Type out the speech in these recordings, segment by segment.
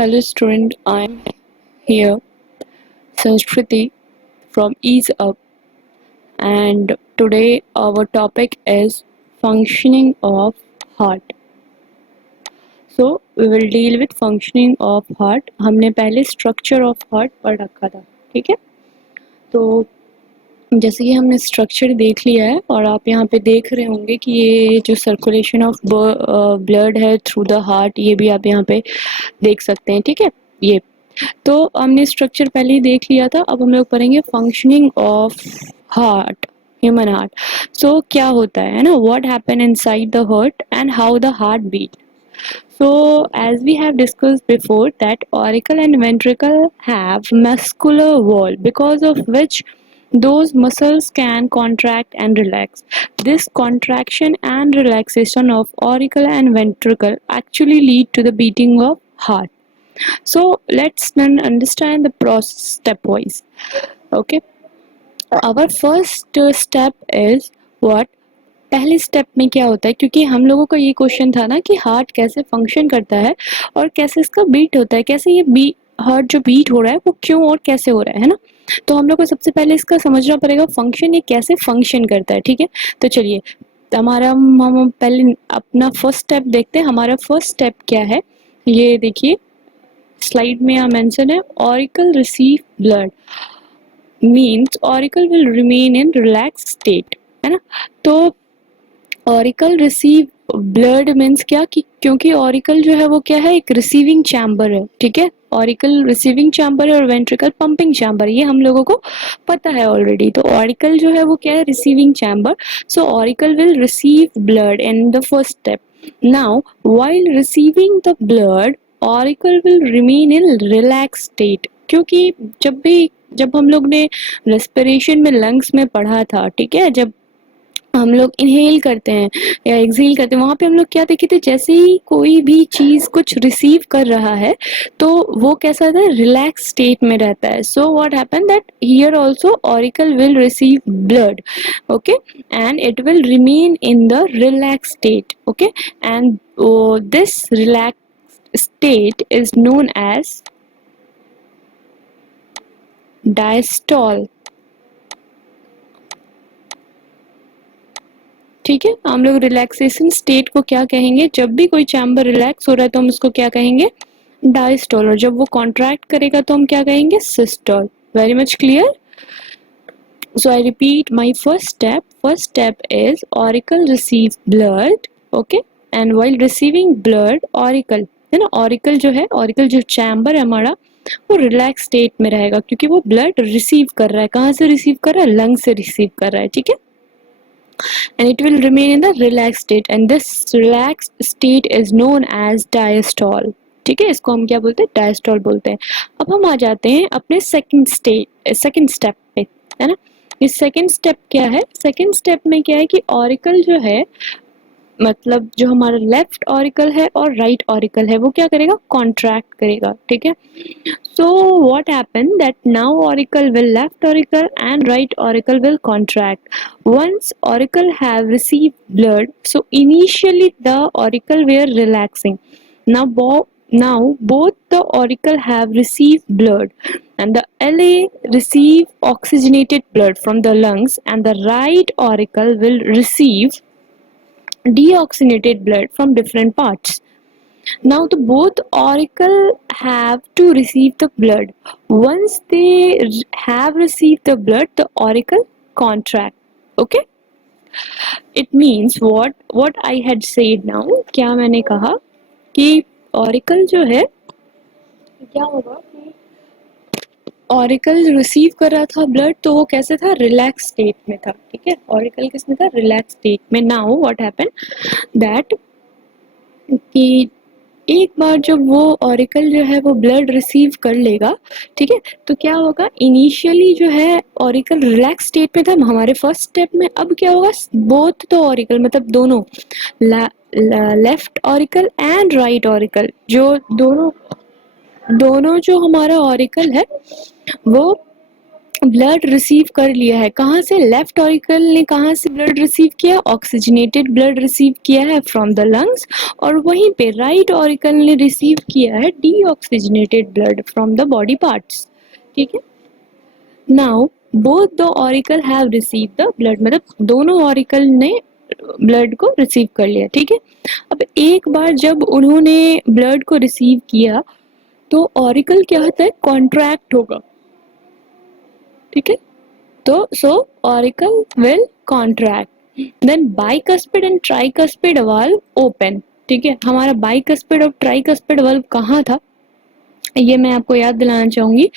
Hello student, I'm here, Sanskriti from Ease Up, and today our topic is functioning of heart. So we will deal with functioning of heart. हमने पहले structure of heart पढ़ रखा था, ठीक है? तो जैसे कि हमने स्ट्रक्चर देख लिया है और आप यहाँ पे देख रहे होंगे कि ये जो सर्कुलेशन ऑफ ब्लड है थ्रू द हार्ट, ये भी आप यहाँ पे देख सकते हैं, ठीक है? ये तो हमने स्ट्रक्चर पहले ही देख लिया था। अब हम लोग पढ़ेंगे functioning of heart, human heart. So क्या होता है ना, what happen inside the heart and how the heart beat. So, as we have discussed before, that auricle and ventricle have muscular wall because of which those muscles can contract and relax. This contraction and relaxation of auricle and ventricle actually lead to the beating of heart. So let's then understand the process stepwise. Okay, our first step is what. पहले step में क्या होता है, क्योंकि हम लोगों का ये क्वेश्चन था ना कि हार्ट कैसे फंक्शन करता है और कैसे इसका बीट होता है, कैसे ये हार्ट जो बीट हो रहा है वो क्यों और कैसे हो रहा है ना. तो हम लोग को सबसे पहले इसका समझना पड़ेगा फंक्शन, ये कैसे फंक्शन करता है, ठीक है? तो चलिए हमारा हम पहले अपना फर्स्ट स्टेप देखते हैं. हमारा फर्स्ट स्टेप क्या है, ये देखिए स्लाइड में यहाँ मेंशन है, auricle receive blood means auricle will remain in relax state, है ना. तो ऑरिकल रिसीव ब्लड मीन्स क्या कि क्योंकि ऑरिकल जो है वो क्या है, एक रिसीविंग चैम्बर है, ठीक है? ऑरिकल रिसीविंग चैम्बर है और वेंट्रिकल पंपिंग चैम्बर, ये हम लोगों को पता है ऑलरेडी. तो ऑरिकल जो है वो क्या है, receiving chamber. So auricle will receive blood in the first step. Now while receiving the blood auricle will remain in relax state, क्योंकि जब हम लोग ने रेस्पिरेशन में लंग्स में पढ़ा था, ठीक है, जब हम लोग इनहेल करते हैं या एक्सहेल करते हैं, वहां पे हम लोग क्या देखे थे, जैसे ही कोई भी चीज कुछ रिसीव कर रहा है तो वो कैसा रहता है, रिलैक्स स्टेट में रहता है. So what happen that here also auricle will receive blood, okay, and it will remain in the relax state, okay, and this relax state is known as diastole, ठीक है? हम लोग रिलैक्सेशन स्टेट को क्या कहेंगे, जब भी कोई चैम्बर रिलैक्स हो रहा है तो हम उसको क्या कहेंगे, डायस्टॉल, और जब वो कॉन्ट्रैक्ट करेगा तो हम क्या कहेंगे, systole. Very much clear. So I repeat my first step is auricle receive blood, okay, and while receiving blood auricle, है ना, ऑरिकल जो है, ऑरिकल जो चैम्बर है हमारा वो रिलैक्स स्टेट में रहेगा क्योंकि वो ब्लड रिसीव कर रहा है. कहाँ से रिसीव कर रहा है, लंग से रिसीव कर रहा है, ठीक है? And it will remain in the relaxed state, and this relaxed state is known as diastole, ठीक है? इसको हम क्या बोलते हैं, डायस्टॉल बोलते हैं. अब हम आ जाते हैं अपने सेकंड स्टेप पे, है ना. इस सेकंड स्टेप क्या है, सेकंड स्टेप में क्या है कि ऑरिकल जो है, मतलब जो हमारा लेफ्ट ऑरिकल है और राइट ऑरिकल है, वो क्या करेगा, कॉन्ट्रैक्ट करेगा, ठीक है? So what happened that now auricle will left auricle and right auricle will contract. Once auricle have received blood, so initially the auricle were relaxing. Now both the auricle have received blood, and the LA receive oxygenated blood from the lungs, and the right auricle will receive deoxygenated blood from different parts. Now the both auricle have to receive the blood. Once they have received the blood, the auricle contract, okay. It means what I had said now, क्या मैंने कहा कि auricle जो है क्या होगा, auricle receive कर रहा था ब्लड तो वो कैसे था, रिलैक्स स्टेट में था, ठीक है? ऑरिकल किसमें था, रिलैक्स स्टेट में. नाउ व्हाट हैपन दैट कि एक बार जब वो ऑरिकल जो है वो ब्लड रिसीव कर लेगा, ठीक है, तो क्या होगा, इनिशियली जो है ऑरिकल रिलैक्स स्टेट में था हमारे फर्स्ट स्टेप में. अब क्या होगा, बोथ द ऑरिकल मतलब दोनों left auricle and right auricle, जो दोनों जो हमारा ऑरिकल है वो ब्लड रिसीव कर लिया है, कहाँ से? लेफ्ट ऑरिकल ने कहाँ से ब्लड रिसीव किया? ऑक्सीजनेटेड ब्लड रिसीव किया है फ्रॉम द लंग्स, और वहीं पे राइट ऑरिकल ने रिसीव किया है deoxygenated blood from the body parts. ठीक है, now both the auricle have receive the blood, मतलब दोनों ऑरिकल ने ब्लड को रिसीव कर लिया। ठीक है, अब एक बार जब उन्होंने ब्लड को रिसीव किया तो ऑरिकल क्या होता है? कॉन्ट्रैक्ट होगा। ठीक है, तो so auricle will contract, then bicuspid and tricuspid valve open. ठीक है, हमारा बाइकस्पिड और ट्राइकस्पिड वाल्व कहाँ था, ये मैं आपको याद दिलाना चाहूंगी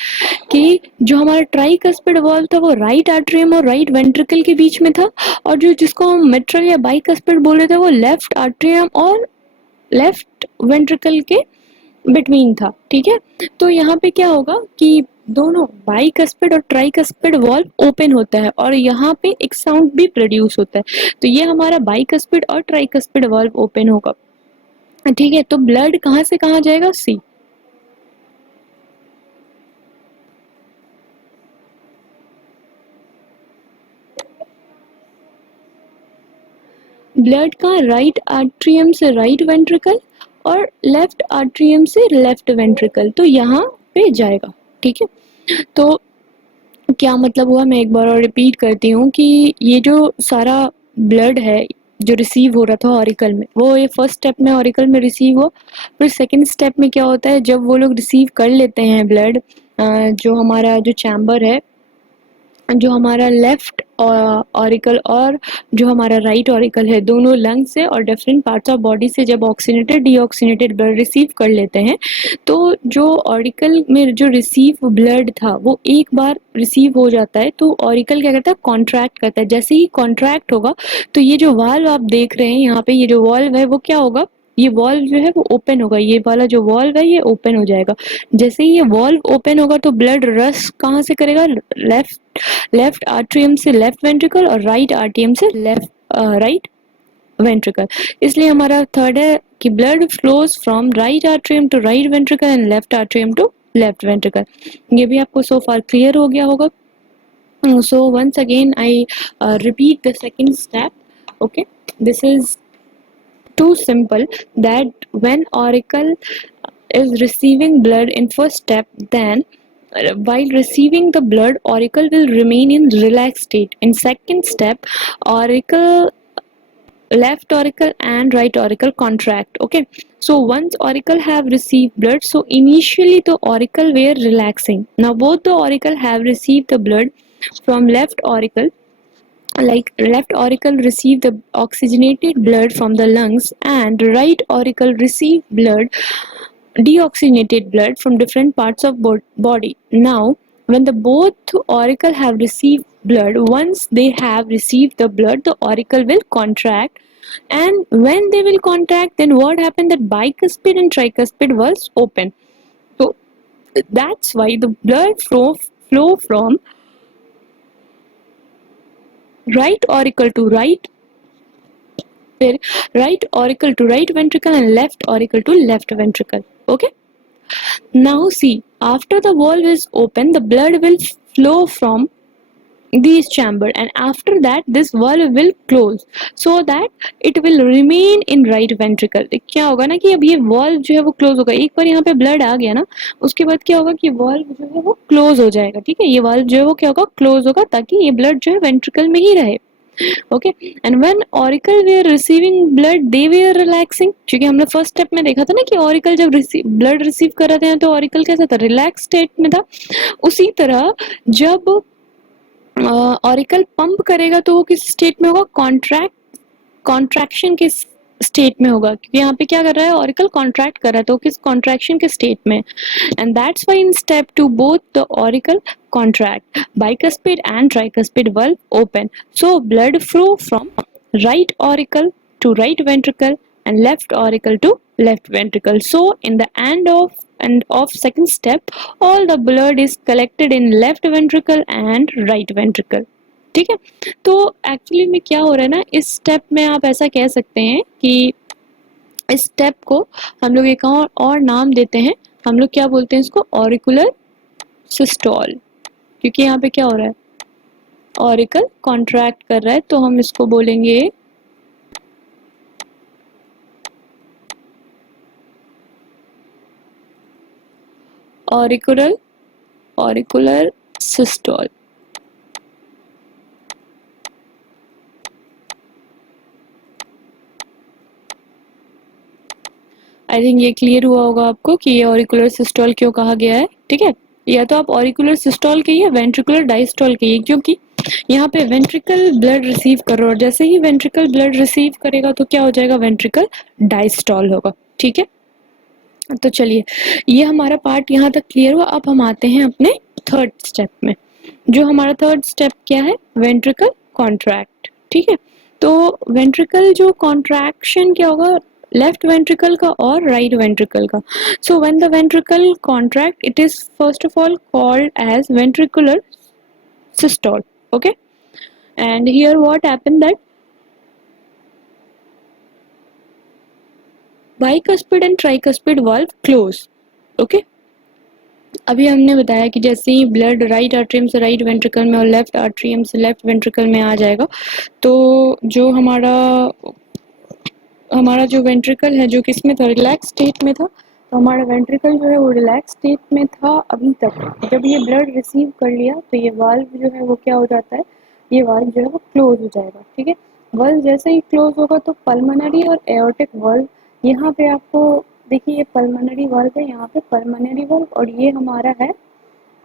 कि जो हमारा ट्राइकस्पिड वाल्व था वो राइट आर्टरियम और राइट वेंट्रिकल के बीच में था, और जो जिसको हम मिट्रल या बाइकस्पिड बोल रहे थे वो लेफ्ट आर्टरियम और लेफ्ट वेंट्रिकल के बिटवीन था। ठीक है, तो यहाँ पे क्या होगा कि दोनों बाइकस्पिड और ट्राइकस्पिड वाल्व ओपन होता है और यहाँ पे एक साउंड भी प्रोड्यूस होता है, तो ये हमारा बाइकस्पिड और ट्राइकस्पिड वाल्व ओपन होगा। ठीक है, तो ब्लड कहाँ से कहाँ जाएगा? सी, ब्लड का राइट आर्ट्रियम से राइट वेंट्रिकल और लेफ्ट आर्ट्रियम से लेफ्ट वेंट्रिकल, तो यहाँ पे जाएगा। ठीक है, तो क्या मतलब हुआ, मैं एक बार और रिपीट करती हूँ कि ये जो सारा ब्लड है जो रिसीव हो रहा था ऑरिकल में, वो ये फर्स्ट स्टेप में ऑरिकल में रिसीव हो, फिर सेकंड स्टेप में क्या होता है, जब वो लोग रिसीव कर लेते हैं ब्लड, जो हमारा जो चैम्बर है, जो हमारा लेफ्ट ऑरिकल और जो हमारा राइट ऑरिकल है, दोनों लंग से और डिफरेंट पार्ट्स ऑफ बॉडी से जब ऑक्सीनेटेड डीऑक्सीनेटेड ब्लड रिसीव कर लेते हैं, तो जो ऑरिकल में जो रिसीव ब्लड था वो एक बार रिसीव हो जाता है तो ऑरिकल क्या करता है? कॉन्ट्रैक्ट करता है। जैसे ही कॉन्ट्रैक्ट होगा तो ये जो वाल्व आप देख रहे हैं यहाँ पे, ये जो वाल्व है वो क्या होगा? ये वॉल्व जो है वो ओपन होगा, ये वाला जो वॉल्व है ये ओपन हो जाएगा। जैसे ही ये वॉल्व ओपन होगा तो ब्लड रश कहाँ से करेगा? लेफ्ट आर्ट्रियम से लेफ्ट वेंट्रिकल और राइट आर्ट्रियम से लेफ्ट राइट वेंट्रिकल। इसलिए हमारा थर्ड है कि blood flows from right atrium to right ventricle and left atrium to left ventricle. ये भी आपको सो फार क्लियर हो गया होगा। So once again I repeat the second step. Okay, this is too simple that when auricle is receiving blood in first step, then while receiving the blood auricle will remain in relaxed state. In second step, auricle, left auricle and right auricle contract. Okay, so once auricle have received blood, so initially the auricle were relaxing. Now both the auricle have received the blood from left auricle, like left auricle receive the oxygenated blood from the lungs and right auricle receive blood, deoxygenated blood from different parts of body. Now when the both auricle have received blood, once they have received the blood, the auricle will contract, and when they will contract, then what happened, that bicuspid and tricuspid was open. So that's why the blood flow from right auricle to right, फिर right auricle to right ventricle and left auricle to left ventricle. Okay, now see, after the valve is open, the blood will flow from these chamber, and after that this valve will close so that it will remain in right ventricle. क्या होगा ना कि अब ये valve जो है वो close होगा, एक बार यहाँ पे blood आ गया ना, उसके बाद क्या होगा कि valve जो है वो close हो जाएगा। ठीक है, ये valve जो है वो क्या होगा? close होगा, ताकि ये blood जो है ventricle में ही रहे। Okay, and when auricle they are receiving blood they are आर रिलैक्सिंग, क्योंकि हमने फर्स्ट स्टेप में देखा था ना कि ऑरिकल जब ब्लड रिसीव कर रहे थे तो ऑरिकल कैसा था? रिलैक्स स्टेट में था। उसी तरह जब ऑरिकल पंप करेगा तो वो किस स्टेट में होगा? कॉन्ट्रैक्शन के स्टेट में होगा, क्योंकि यहाँ पे क्या कर रहा है? ऑरिकल कॉन्ट्रैक्ट कर रहा है, तो किस कॉन्ट्रैक्शन के स्टेट में? And that's why in step 2 both the auricle contract, bicuspid and tricuspid valve open, so blood flow from right auricle to right ventricle and left auricle to left ventricle. So in the end of second step, all the blood is collected in left ventricle and right ventricle. ठीक है, तो actually में क्या हो रहा है ना, इस स्टेप में आप ऐसा कह सकते हैं कि इस स्टेप को हम लोग एक और नाम देते हैं, हम लोग क्या बोलते हैं इसको? Auricular systole. क्योंकि यहाँ पे क्या हो रहा है, ऑरिकल कॉन्ट्रैक्ट कर रहा है, तो हम इसको बोलेंगे ऑरिकुलर सिस्टोल। आई थिंक ये क्लियर हुआ होगा आपको कि ये ऑरिकुलर सिस्टोल क्यों कहा गया है, ठीक है। या तो आप ऑरिकुलर सिस्टोल कहिए, वेंट्रिकुलर डायस्टोल कहिए, क्योंकि यहाँ पे वेंट्रिकल ब्लड रिसीव कर रहा है, और जैसे ही वेंट्रिकल ब्लड रिसीव करेगा तो क्या हो जाएगा, वेंट्रिकल डायस्टोल होगा, ठीक है। तो चलिए, ये हमारा पार्ट यहाँ तक क्लियर हुआ। अब हम आते हैं अपने थर्ड स्टेप में। जो हमारा थर्ड स्टेप क्या है, वेंट्रिकल कॉन्ट्रैक्ट, ठीक है। तो वेंट्रिकल जो कॉन्ट्रैक्शन क्या होगा, लेफ्ट वेंट्रिकल का और राइट वेंट्रिकल का। So when the ventricle contract, it is first of all called as ventricular systole, okay. And here what happened, that bicuspid and tricuspid valve close, okay. अभी हमने बताया कि जैसे ही ब्लड राइट आर्टरियम से right ventricle में और left atrium से left ventricle में आ जाएगा, तो जो हमारा जो वेंट्रिकल है, जो किस में था, रिलैक्स स्टेट में था। तो हमारा वेंट्रिकल जो है वो रिलैक्स स्टेट में था अभी तक। जब ये ब्लड रिसीव कर लिया तो ये वाल्व जो है वो क्या हो जाता है, ये वाल्व जो है वो क्लोज हो जाएगा, ठीक है। वाल्व जैसे ही क्लोज होगा तो पल्मोनरी और एओर्टिक वाल्व, यहाँ पे आपको देखिए ये पल्मोनरी वाल्व है, यहाँ पे पल्मोनरी वाल्व, और ये हमारा है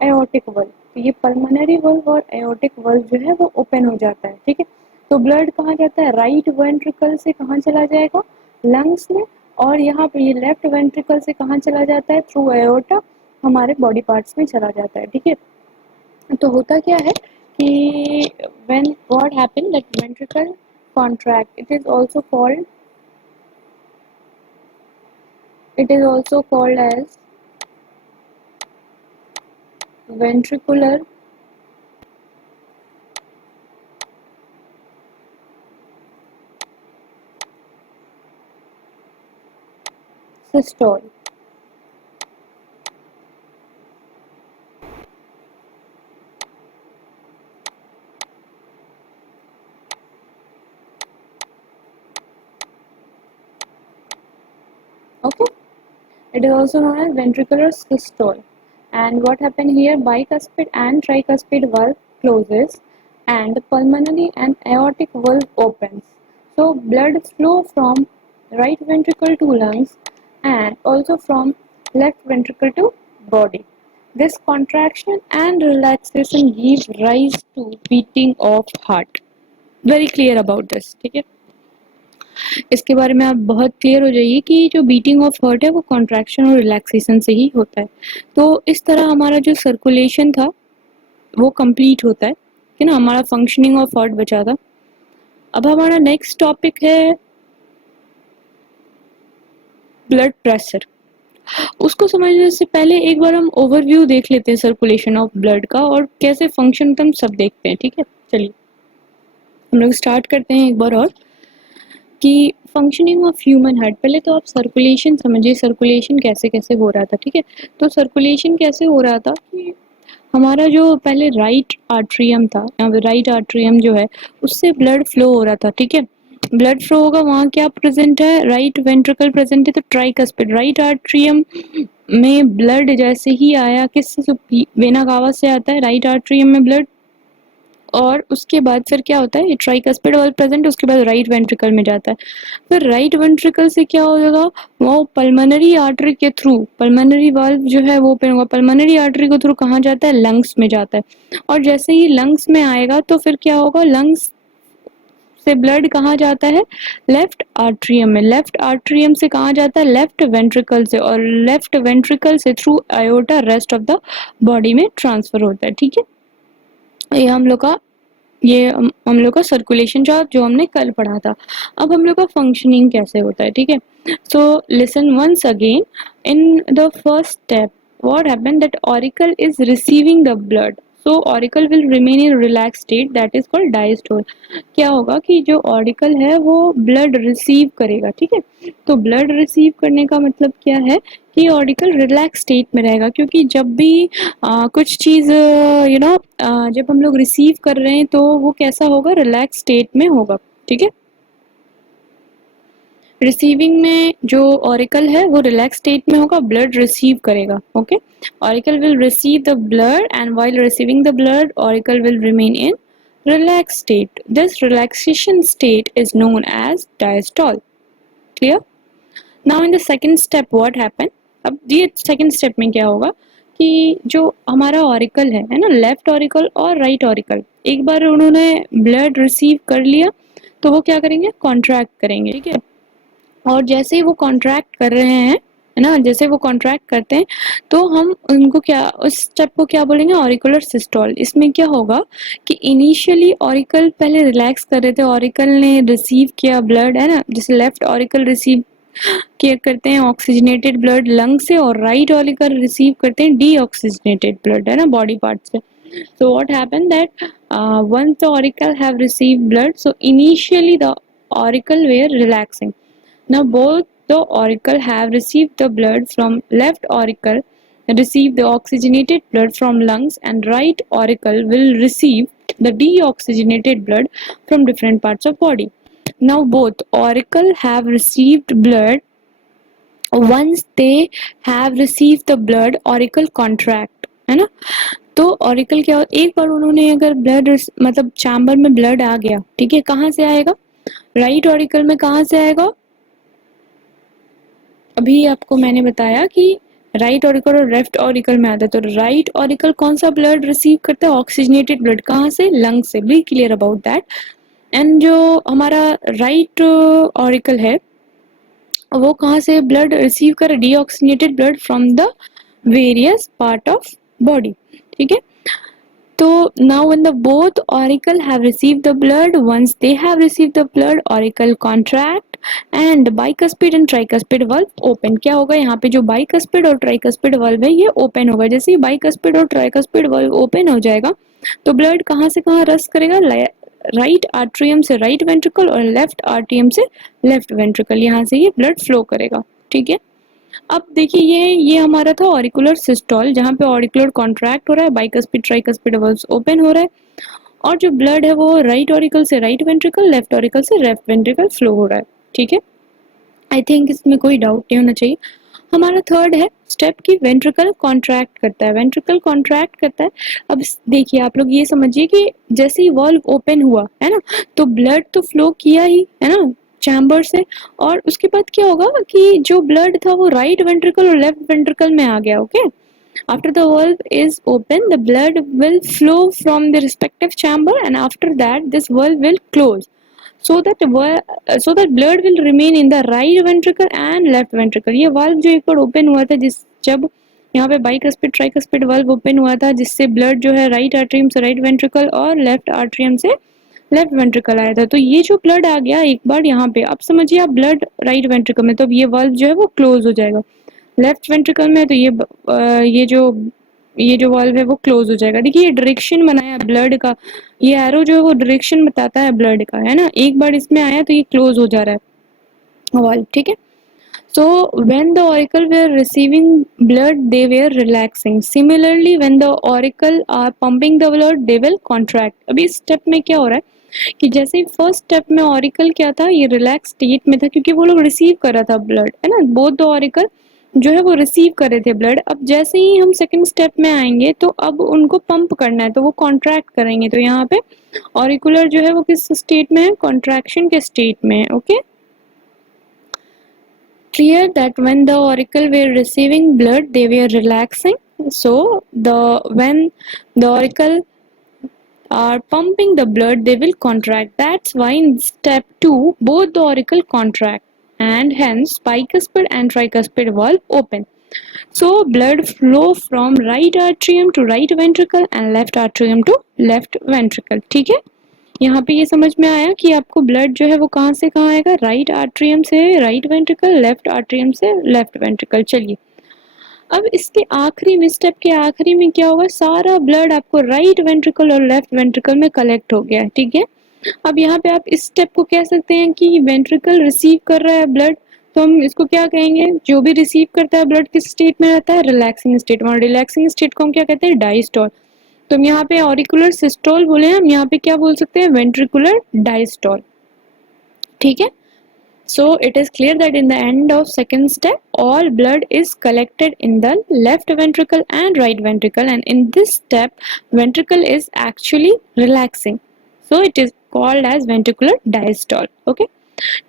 एओर्टिक वाल्व। तो ये पल्मोनरी वाल्व और एओर्टिक वाल्व जो है वो ओपन हो जाता है, ठीक है। तो ब्लड कहाँ जाता है, राइट वेंट्रिकल से कहाँ चला जाएगा, लंग्स में, और यहाँ पे ये लेफ्ट वेंट्रिकल से कहाँ चला जाता है, थ्रू एओर्टा हमारे बॉडी पार्ट्स में चला जाता है, ठीक है। तो होता क्या है कि when what happen that ventricle contract, it is also called as ventricular systole. Okay, it is also known as ventricular systole. And what happened here, bicuspid and tricuspid valve closes and pulmonary and aortic valve opens. So blood flow from right ventricle to lungs and also from left ventricle to body. This contraction and relaxation give rise to beating of heart. Very clear about this, ठीक है। इसके बारे में आप बहुत clear हो जाइए कि जो बीटिंग ऑफ हार्ट है वो कॉन्ट्रैक्शन और रिलैक्सेशन से ही होता है। तो इस तरह हमारा जो सर्कुलेशन था वो कंप्लीट होता है कि ना, हमारा फंक्शनिंग ऑफ हार्ट बचा था। अब हमारा नेक्स्ट टॉपिक है ब्लड प्रेशर। उसको समझने से पहले एक बार हम ओवरव्यू देख लेते हैं सर्कुलेशन ऑफ ब्लड का और कैसे फंक्शन होता है, हम सब देखते हैं, ठीक है। चलिए हम लोग स्टार्ट करते हैं एक बार और कि फंक्शनिंग ऑफ ह्यूमन हार्ट। पहले तो आप सर्कुलेशन समझिए, सर्कुलेशन कैसे कैसे हो रहा था, ठीक है। तो सर्कुलेशन कैसे हो रहा था कि हमारा जो पहले राइट आर्ट्रियम था, यहाँ पे राइट आर्ट्रियम जो है उससे ब्लड फ्लो हो रहा था, ठीक है। ब्लड फ्लो होगा, वहाँ क्या प्रेजेंट है, राइट वेंट्रिकल प्रेजेंट है, तो ट्राइकस्पिड, राइट आर्ट्रियम में ब्लड जैसे ही आया, किससे, वेना कावा से आता है राइट आर्ट्रियम में ब्लड, और उसके बाद फिर क्या होता है, ये ट्राइकस्पिड वाल्व प्रेजेंट, उसके बाद राइट वेंट्रिकल में जाता है। फिर राइट वेंट्रिकल से क्या हो जाएगा, वो पल्मोनरी आर्टरी के थ्रू, पल्मोनरी वाल्व जो है वो ओपन होगा, पल्मोनरी आर्टरी के थ्रू कहाँ जाता है, लंग्स में जाता है। और जैसे ही लंग्स में आएगा तो फिर क्या होगा, लंग्स से ब्लड कहाँ जाता है, लेफ्ट आर्ट्रियम में, लेफ्ट आर्ट्रियम से कहाँ जाता है, लेफ्ट वेंट्रिकल से, और लेफ्ट वेंट्रिकल से through iota rest of the body में ट्रांसफर होता है, ठीक है। ये हम लोग का सर्कुलेशन जो हमने कल पढ़ा था। अब हम लोग का फंक्शनिंग कैसे होता है, ठीक है। So listen once again, in the first step what happened that auricle is receiving the blood. So auricle will remain in relax state, that is called diastole. क्या होगा कि जो ऑरिकल है वो ब्लड रिसीव करेगा, ठीक है। तो ब्लड रिसीव करने का मतलब क्या है कि ऑरिकल रिलैक्स स्टेट में रहेगा, क्योंकि जब भी कुछ चीज़ जब हम लोग रिसीव कर रहे हैं तो वो कैसा होगा, रिलैक्स स्टेट में होगा, ठीक है। रिसीविंग में जो ऑरिकल है वो रिलैक्स स्टेट में होगा, ब्लड रिसीव करेगा, okay. Auricle will receive the blood and while receiving the blood auricle will remain in relaxed state. This relaxation state is known as diastole. Clear? Now in the second step what happen? अब ये second step में क्या होगा कि जो हमारा auricle है ना, लेफ्ट ऑरिकल और राइट ऑरिकल, एक बार उन्होंने ब्लड रिसीव कर लिया तो वो क्या करेंगे, कॉन्ट्रैक्ट करेंगे, ठीक है। और जैसे ही वो कॉन्ट्रैक्ट कर रहे हैं, है ना, जैसे वो कॉन्ट्रैक्ट करते हैं तो हम उनको क्या, उस स्टेप को क्या बोलेंगे, ऑरिकुलर सिस्टोल। इसमें क्या होगा कि इनिशियली ऑरिकल पहले रिलैक्स कर रहे थे, ऑरिकल ने रिसीव किया ब्लड, है ना, जैसे लेफ्ट ऑरिकल रिसीव क्या करते हैं, ऑक्सीजनेटेड ब्लड लंग से, और राइट ऑरिकल रिसीव करते हैं डीऑक्सीजनेटेड ब्लड, है ना, बॉडी पार्ट से। So what happened that once the auricle have received blood, so initially the auricle were relaxing. Now both the auricle have received the blood from left auricle, receive the oxygenated blood from lungs, and right auricle will receive the deoxygenated blood from different parts of body. Now both auricle have received blood. Once they have received the blood, auricle contract, है ना। तो auricle क्या, एक बार उन्होंने अगर blood मतलब chamber में blood आ गया, ठीक है, कहाँ से आएगा, राइट ऑरिकल में कहाँ से आएगा, अभी आपको मैंने बताया कि राइट ऑरिकल और लेफ्ट ऑरिकल में आता है। तो राइट ऑरिकल कौन सा ब्लड रिसीव करता है, ऑक्सीजनेटेड ब्लड, कहाँ से, लंग से, be clear about that. And जो हमारा राइट ऑरिकल है वो कहाँ से ब्लड रिसीव कर, deoxygenated blood from the various part of body, ठीक है। तो now when the both auricle have received the blood, once they have received the blood, auricle contract and bicuspid and tricuspid valve open। क्या होगा यहाँ पे, जो bicuspid और tricuspid valve है ये ओपन होगा। जैसे ही bicuspid और tricuspid valve ओपन हो जाएगा तो ब्लड कहाँ से कहाँ रस करेगा, राइट आर्ट्रियम से राइट वेंट्रिकल और लेफ्ट आर्ट्रियम से लेफ्ट वेंट्रिकल, यहाँ से ये ब्लड फ्लो करेगा, ठीक है। अब देखिए ये हमारा था ऑरिकुलर सिस्टोल, जहाँ पे ऑरिकुलर कॉन्ट्रैक्ट हो रहा है, बाइकस्पिड ट्राइकस्पिड वल्व्स ओपन हो रहा है, और जो ब्लड है वो राइट ऑरिकल से राइट वेंट्रिकल, लेफ्ट ऑरिकल से लेफ्ट वेंट्रिकल फ्लो हो रहा है, ठीक है। आई थिंक इसमें कोई डाउट नहीं होना चाहिए। हमारा थर्ड है स्टेप की वेंट्रिकल कॉन्ट्रैक्ट करता है, वेंट्रिकल कॉन्ट्रैक्ट करता है। अब देखिए आप लोग ये समझिए कि जैसे ही वॉल्व ओपन हुआ है ना, तो ब्लड तो फ्लो किया ही है ना चैम्बर से, और उसके बाद क्या होगा कि जो ब्लड था वो राइट वेंट्रिकल और लेफ्ट वेंट्रिकल में आ गया, okay. After the valve is open, the blood will flow from the respective chamber, and after that, this valve will close, so that blood will remain in the right ventricle and left ventricle। ये valve जो एक बार open हुआ था, जब यहाँ पे bicuspid tricuspid valve open हुआ था, जिससे blood जो है राइट आर्ट्रियम से राइट वेंट्रिकल और लेफ्ट आर्ट्रियम से लेफ्ट वेंट्रिकल आया था, तो ये जो ब्लड आ गया एक बार यहाँ पे, अब समझिए आप ब्लड राइट वेंट्रिकल में, तो अब ये वाल्व जो है वो क्लोज हो जाएगा। लेफ्ट वेंट्रिकल में तो ये जो वाल्व है वो क्लोज हो जाएगा। देखिए ये डायरेक्शन बनाया ब्लड का, ये एरो जो है वो डायरेक्शन बताता है ब्लड का, है ना। एक बार इसमें आया तो ये क्लोज हो जा रहा है वाल्व, ठीक है। So when the auricle were receiving blood, they were relaxing. Similarly, when the auricle are pumping the blood, they will contract. अभी इस स्टेप में क्या हो रहा है कि जैसे फर्स्ट स्टेप में ऑरिकल क्या था, ये रिलैक्स स्टेट में था, क्योंकि वो लोग रिसीव कर रहा था ब्लड, है ना, बोथ द ऑरिकल जो है वो रिसीव कर रहे थे ब्लड। अब जैसे ही हम सेकंड स्टेप में आएंगे तो अब उनको पंप करना है, तो वो कॉन्ट्रैक्ट करेंगे। तो यहाँ पे ऑरिकुलर जो है वो किस स्टेट में है, कॉन्ट्रैक्शन के स्टेट में है, okay. Clear that when the auricle were receiving blood, they were relaxing. So when the auricle are pumping the blood, they will contract. That's why in step 2 both the auricle contract, and hence bicuspid and tricuspid valve open. So blood flow from right atrium to right ventricle and left atrium to left ventricle, ठीक है। यहाँ पे ये समझ में आया कि आपको ब्लड जो है वो कहाँ से कहाँ आएगा, राइट आर्ट्रियम से राइट वेंट्रिकल, लेफ्ट आर्ट्रियम से लेफ्ट वेंट्रिकल। चलिए अब इसके आखिरी में, स्टेप के आखिरी में क्या होगा, सारा ब्लड आपको राइट वेंट्रिकल और लेफ्ट वेंट्रिकल में कलेक्ट हो गया, ठीक है। अब यहाँ पे आप इस स्टेप को कह सकते हैं कि वेंट्रिकल रिसीव कर रहा है ब्लड, तो हम इसको क्या कहेंगे, जो भी रिसीव करता है ब्लड किस स्टेट में रहता है, रिलैक्सिंग स्टेट में, और रिलैक्सिंग स्टेट को हम क्या कहते हैं, डायस्टोल। तो हम यहाँ पे ऑरिकुलर सिस्टोल बोले हैं, हम यहाँ पे क्या बोल सकते हैं, वेंट्रिकुलर डायस्टोल, ठीक है। So it is clear that in the end of second step, all blood is collected in the left ventricle and right ventricle, and in this step, ventricle is actually relaxing. So it is called as ventricular diastole. Okay.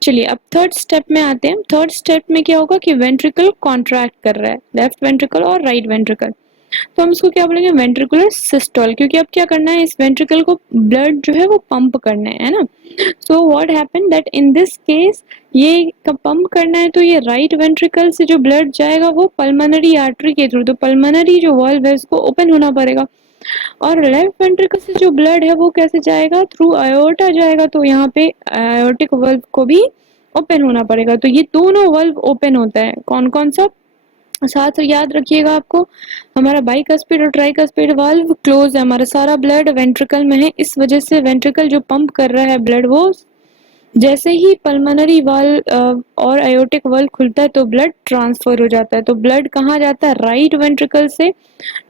चलिए अब third step में आते हैं। Third step में क्या होगा कि ventricle contract कर रहा है, लेफ्ट वेंट्रिकल और राइट वेंट्रिकल, तो हम इसको क्या बोलेंगे, वेंट्रिकुलर सिस्टोल, क्योंकि अब क्या करना है, इस वेंट्रिकल को ब्लड जो है वो पंप करना है ना। सो what happen that in this case, ये पंप करना है तो ये राइट वेंट्रिकल से जो ब्लड जाएगा वो पल्मोनरी आर्टरी के थ्रू, तो पल्मोनरी जो वाल्व है उसको ओपन होना पड़ेगा, और लेफ्ट वेंट्रिकल से जो ब्लड है वो कैसे जाएगा, थ्रू आयोटा जाएगा, तो यहाँ पे आयोटिक वाल्व को भी ओपन होना पड़ेगा। तो ये दोनों वाल्व ओपन होता है, कौन कौन सा, साथ याद रखिएगा आपको, हमारा बाइकस्पिड और ट्राइकस्पिड वाल्व क्लोज है, हमारा सारा ब्लड वेंट्रिकल में है, इस वजह से वेंट्रिकल जो पंप कर रहा है ब्लड, वो जैसे ही पल्मोनरी वाल्व और आयोटिक वाल्व खुलता है तो ब्लड ट्रांसफर हो जाता है। तो ब्लड कहाँ जाता है, राइट वेंट्रिकल से,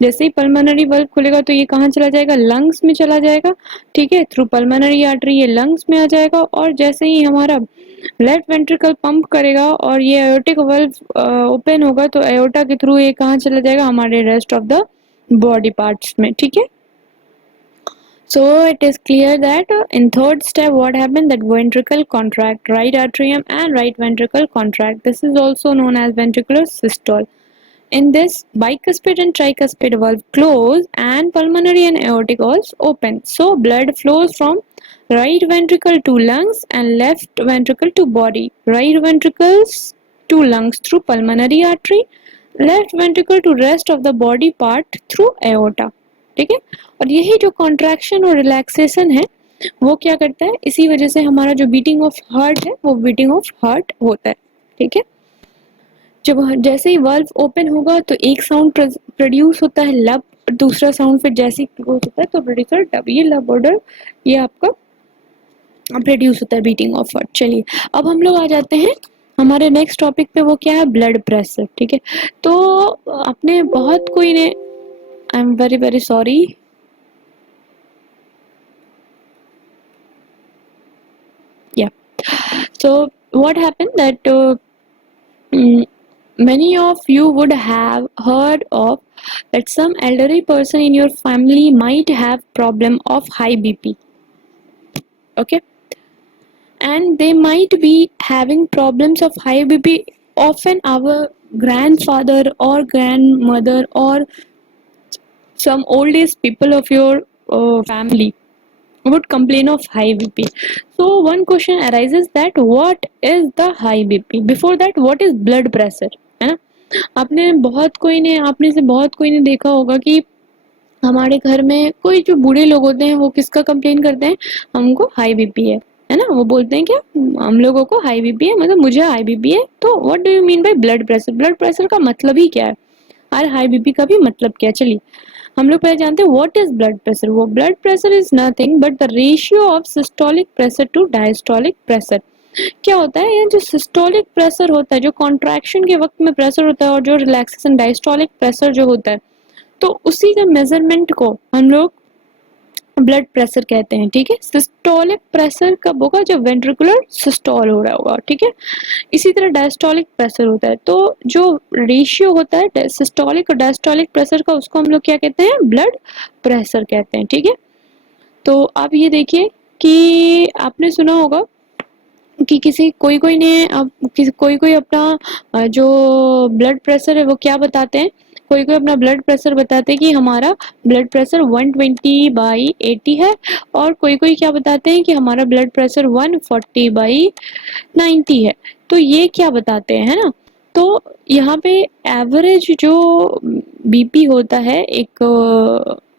जैसे ही पल्मोनरी वाल्व खुलेगा तो ये कहाँ चला जाएगा, लंग्स में चला जाएगा, ठीक है, थ्रू पल्मोनरी आर्टरी ये लंग्स में आ जाएगा, और जैसे ही हमारा लेफ्ट वेंट्रिकल पंप करेगा और ये आयोटिक वाल्व ओपन होगा तो आयोटा के थ्रू ये कहाँ चला जाएगा, हमारे rest of the body parts में, ठीक है। So it is clear that in third step what happened, that ventricle contract, right atrium and right ventricle contract. This is also known as ventricular systole. In this, bicuspid and tricuspid valve close and pulmonary and aortic valves open. So blood flows from right ventricle to lungs and left ventricle to body. Right ventricles to lungs through pulmonary artery, left ventricle to rest of the body part through aorta. ठीक है। और यही जो contraction और relaxation है वो क्या करता है, इसी वजह से हमारा जो बीटिंग ऑफ हार्ट है वो बीटिंग ऑफ हार्ट होता है, ठीक है। जब जैसे ही वाल्व ओपन होगा तो एक साउंड प्रोड्यूस होता है लब, दूसरा साउंड फिर जैसे ही क्लोज होता है तो प्रोड्यूस होता है डब, ये लब ऑर्डर ये आपका प्रोड्यूस होता है बीटिंग ऑफ हार्ट। चलिए अब हम लोग आ जाते हैं हमारे नेक्स्ट टॉपिक पे, वो क्या है, ब्लड प्रेशर, ठीक है। तो आपने बहुत कोई ने, I am very very sorry, so what happened that many of you would have heard of that some elderly person in your family might have problem of high BP, okay, and they might be having problems of high BP. Often our grandfather or grandmother or some oldest people of your family would complain of high BP. So one question arises that what is the high BP? Before that, what is blood pressure? है ना, आपने बहुत कोई ने, आपने से बहुत कोई ने देखा होगा कि हमारे घर में कोई जो बूढ़े लोग होते हैं वो किसका कंप्लेन करते हैं, हमको हाई बीपी है ना, वो बोलते हैं क्या, हम लोगों को हाई बीपी है, मतलब मुझे हाई बीपी है। तो what do you mean by blood pressure? Blood pressure का मतलब ही क्या है, और हाई बीपी का भी मतलब क्या है? चलिए हम लोग पहले जानते हैं व्हाट इज ब्लड प्रेशर। वो blood pressure is nothing but the ratio of systolic pressure to diastolic pressure. क्या होता है, ये जो सिस्टोलिक प्रेशर होता है, जो कॉन्ट्रैक्शन के वक्त में प्रेशर होता है, और जो रिलैक्सेशन डायस्टोलिक प्रेशर जो होता है, तो उसी के मेजरमेंट को हम लोग ब्लड प्रेशर कहते हैं, ठीक है। सिस्टोलिक प्रेशर कब होगा, जब वेंट्रिकुलर सिस्टोल हो रहा होगा, ठीक है। इसी तरह डायस्टोलिक प्रेशर होता है, तो जो रेशियो होता है सिस्टोलिक और डायस्टोलिक प्रेशर का, उसको हम लोग क्या कहते हैं, ब्लड प्रेशर कहते हैं, ठीक है। तो आप ये देखिए कि आपने सुना होगा कि कोई कोई ने कोई कोई अपना जो ब्लड प्रेशर है वो क्या बताते हैं, कोई कोई अपना ब्लड प्रेशर बताते हैं कि हमारा ब्लड प्रेशर 120/80 है, और कोई कोई क्या बताते हैं कि हमारा ब्लड प्रेशर 140/90 है। तो ये क्या बताते हैं, है ना। तो यहाँ पे एवरेज जो बीपी होता है एक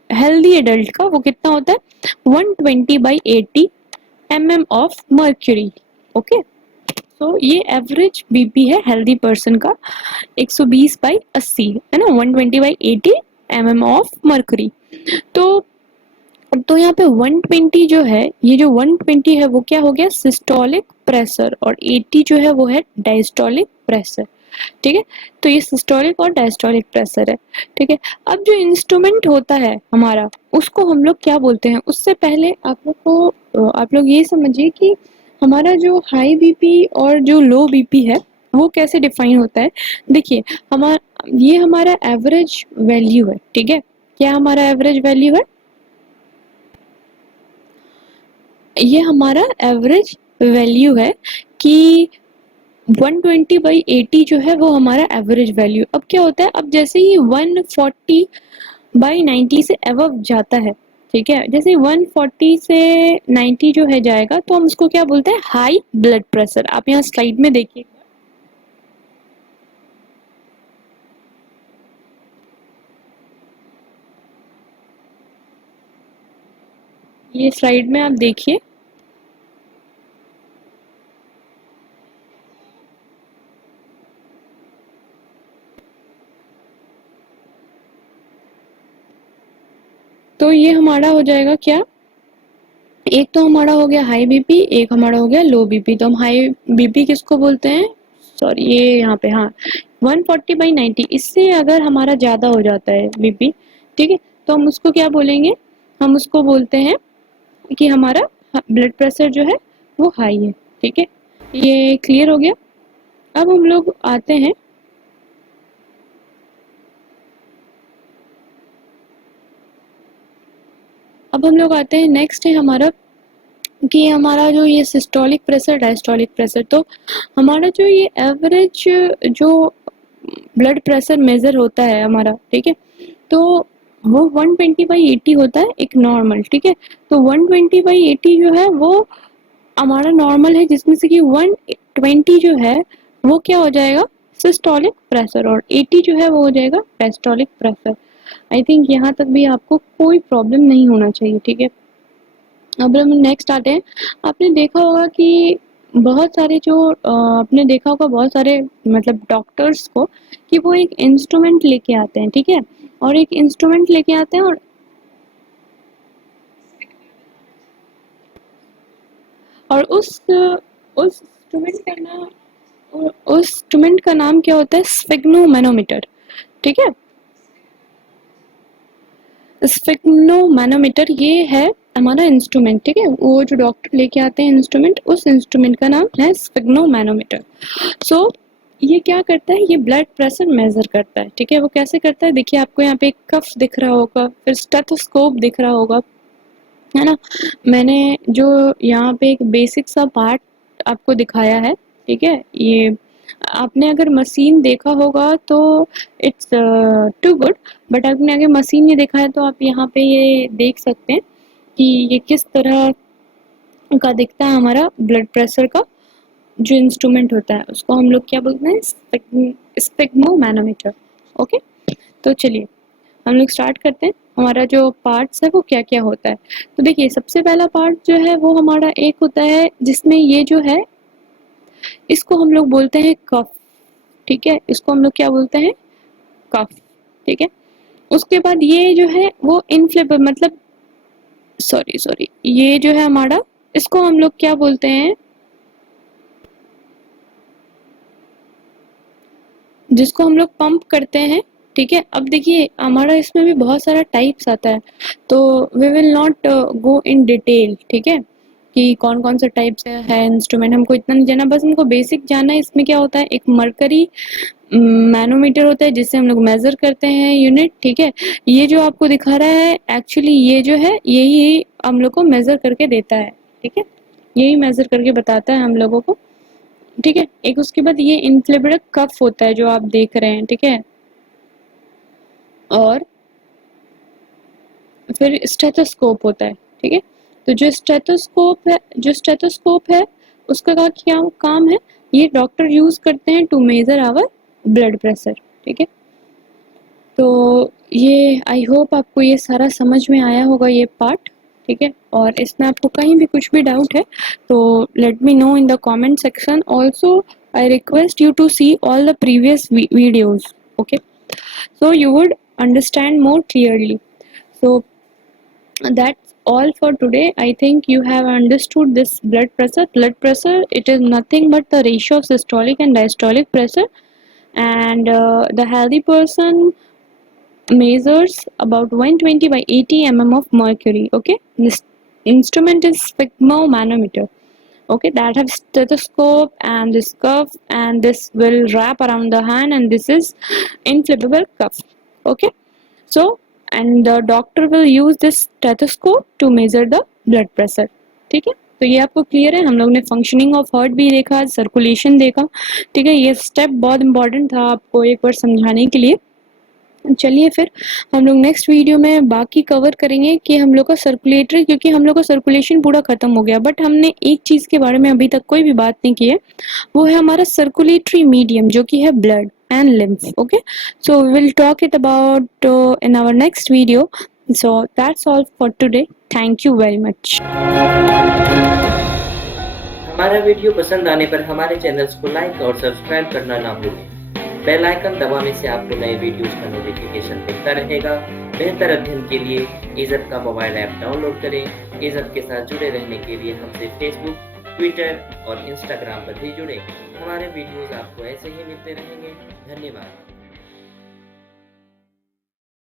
हेल्दी एडल्ट का, वो कितना होता है, 120/80 mm of mercury, okay. तो ये एवरेज बीपी है हेल्दी पर्सन का 120/80 है ना, 120/80 mm ऑफ मर्करी। तो यहाँ पे 120 जो है, ये जो 120 है वो क्या हो गया, सिस्टोलिक प्रेशर, और 80 जो है वो है डायस्टोलिक प्रेशर। ठीक है, तो ये सिस्टोलिक और डायस्टोलिक प्रेशर है। ठीक है, अब जो इंस्ट्रूमेंट होता है हमारा, उसको हम लोग क्या बोलते हैं, उससे पहले आप लोग ये समझिए कि हमारा जो हाई बीपी और जो लो बीपी है वो कैसे डिफाइन होता है। देखिए, ये हमारा एवरेज वैल्यू है। ठीक है, क्या हमारा एवरेज वैल्यू है, ये हमारा एवरेज वैल्यू है कि 120/80 जो है वो हमारा एवरेज वैल्यू। अब क्या होता है, अब जैसे ही 140/90 से अबव जाता है, ठीक है, जैसे 140 से 90 जो है जाएगा, तो हम उसको क्या बोलते हैं, हाई ब्लड प्रेशर। आप यहाँ स्लाइड में देखिए, ये स्लाइड में आप देखिए, तो ये हमारा हो जाएगा क्या, एक तो हमारा हो गया हाई बीपी, एक हमारा हो गया लो बीपी। तो हम हाई बीपी किसको बोलते हैं, सॉरी ये यहाँ पे, हाँ, 140/90, इससे अगर हमारा ज़्यादा हो जाता है बीपी, ठीक है, तो हम उसको क्या बोलेंगे, हम उसको बोलते हैं कि हमारा ब्लड प्रेशर जो है वो हाई है। ठीक है, ये क्लियर हो गया। अब हम लोग आते हैं, नेक्स्ट है हमारा कि हमारा जो ये सिस्टोलिक प्रेशर, डायस्टोलिक प्रेशर। तो हमारा जो ये एवरेज जो ब्लड प्रेशर मेजर होता है हमारा, ठीक है, तो वो 120/80 होता है एक नॉर्मल। ठीक है, तो 120/80 जो है वो हमारा नॉर्मल है, जिसमें से कि 120 जो है वो क्या हो जाएगा, सिस्टोलिक प्रेशर, और 80 जो है वो हो जाएगा डायस्टोलिक प्रेशर। आई थिंक यहाँ तक भी आपको कोई प्रॉब्लम नहीं होना चाहिए। ठीक है, अब हम नेक्स्ट आते हैं। आपने देखा होगा कि बहुत सारे जो आपने देखा होगा बहुत सारे मतलब डॉक्टर्स को कि वो एक इंस्ट्रूमेंट लेके आते हैं। ठीक है, और एक इंस्ट्रूमेंट लेके आते हैं, और उस इंस्ट्रूमेंट का नाम क्या होता है, स्फिग्नोमैनोमीटर। ठीक है, स्फिग्नोमैनोमीटर ये है हमारा इंस्ट्रूमेंट। ठीक है, वो जो डॉक्टर लेके आते हैं इंस्ट्रूमेंट, उस इंस्ट्रूमेंट का नाम है स्फिग्नोमैनोमीटर। सो ये क्या करता है, ये ब्लड प्रेशर मेजर करता है। ठीक है, वो कैसे करता है, देखिए आपको यहाँ पे एक कफ दिख रहा होगा, फिर स्टेथोस्कोप दिख रहा होगा, है ना। मैंने जो यहाँ पे एक बेसिक सा पार्ट आपको दिखाया है, ठीक है, ये आपने अगर मशीन देखा होगा तो इट्स टू गुड, बट आपने अगर मशीन नहीं देखा है तो आप यहाँ पे ये देख सकते हैं कि ये किस तरह का दिखता है। हमारा ब्लड प्रेशर का जो इंस्ट्रूमेंट होता है उसको हम लोग क्या बोलते हैं, स्फिग्नोमैनोमीटर। ओके, तो चलिए हम लोग स्टार्ट करते हैं, हमारा जो पार्ट्स है वो क्या क्या होता है। तो देखिए, सबसे पहला पार्ट जो है वो हमारा एक होता है जिसमें ये जो है इसको हम लोग बोलते हैं कफ। ठीक है, इसको हम लोग क्या बोलते हैं, कफ। ठीक है, उसके बाद ये जो है वो इनफ्लेमेबल, मतलब सॉरी ये जो है हमारा, इसको हम लोग क्या बोलते हैं, जिसको हम लोग पंप करते हैं। ठीक है, अब देखिए हमारा इसमें भी बहुत सारा टाइप्स आता है, तो we will not go in detail. ठीक है, कि कौन कौन से टाइप्स है इंस्ट्रूमेंट, हमको इतना नहीं जानना, बस हमको बेसिक जानना है। इसमें क्या होता है, एक मरकरी मैनोमीटर होता है जिससे हम लोग मेजर करते हैं यूनिट। ठीक है, ये जो आपको दिखा रहा है एक्चुअली ये जो है यही हम लोग को मेजर करके देता है। ठीक है, यही मेजर करके बताता है हम लोगों को। ठीक है, एक उसके बाद ये इन्फ्लेमेबल कफ होता है जो आप देख रहे हैं। ठीक है, और फिर स्टेथोस्कोप होता है। ठीक है, तो जो स्टेथोस्कोप है उसका क्या काम है, ये डॉक्टर यूज करते हैं to measure our blood pressure. ठीक है, तो ये आई होप आपको ये सारा समझ में आया होगा ये पार्ट। ठीक है। और इसमें आपको कहीं भी कुछ भी डाउट है तो let me know in the comment section. Also I request you to see all the previous videos, okay, so you would understand more clearly. So that's all for today. I think you have understood this blood pressure. It is nothing but the ratio of systolic and diastolic pressure, and the healthy person measures about 120 by 80 of mercury. Okay, this instrument is sphygmomanometer. Okay, that have stethoscope and this cuff, and this will wrap around the hand, and this is inflatable cuff. Okay, so and the doctor will use this stethoscope to measure the blood pressure. ठीक है, तो ये आपको clear है। हम लोग ने functioning of heart भी देखा, सर्कुलेशन देखा। ठीक है, ये स्टेप बहुत इंपॉर्टेंट था आपको एक बार समझाने के लिए। चलिए फिर हम लोग नेक्स्ट वीडियो में बाकी कवर करेंगे कि हम लोग का सर्कुलेटरी, क्योंकि हम लोग का सर्कुलेशन पूरा खत्म हो गया, बट हमने एक चीज़ के बारे में अभी तक कोई भी बात नहीं की है, वो है हमारा सर्कुलेटरी मीडियम जो कि है blood and lymph. Okay, so we will talk it about in our next video. So that's all for today. Thank you very much. हमारा वीडियो पसंद आने पर हमारे चैनल्स को लाइक और सब्सक्राइब करना ना भूलें। बेल आइकन दबाने से आपको नए वीडियोस का नोटिफिकेशन मिलता रहेगा। बेहतर अध्ययन के लिए इज़त का मोबाइल ऐप डाउनलोड करें। इज़त के साथ जुड़े रहने के लिए हमसे फेसबुक, ट्विटर और इंस्टाग्राम पर भी जुड़ें। हमारे वीडियोस आपको ऐसे ही मिलते रहेंगे। धन्यवाद।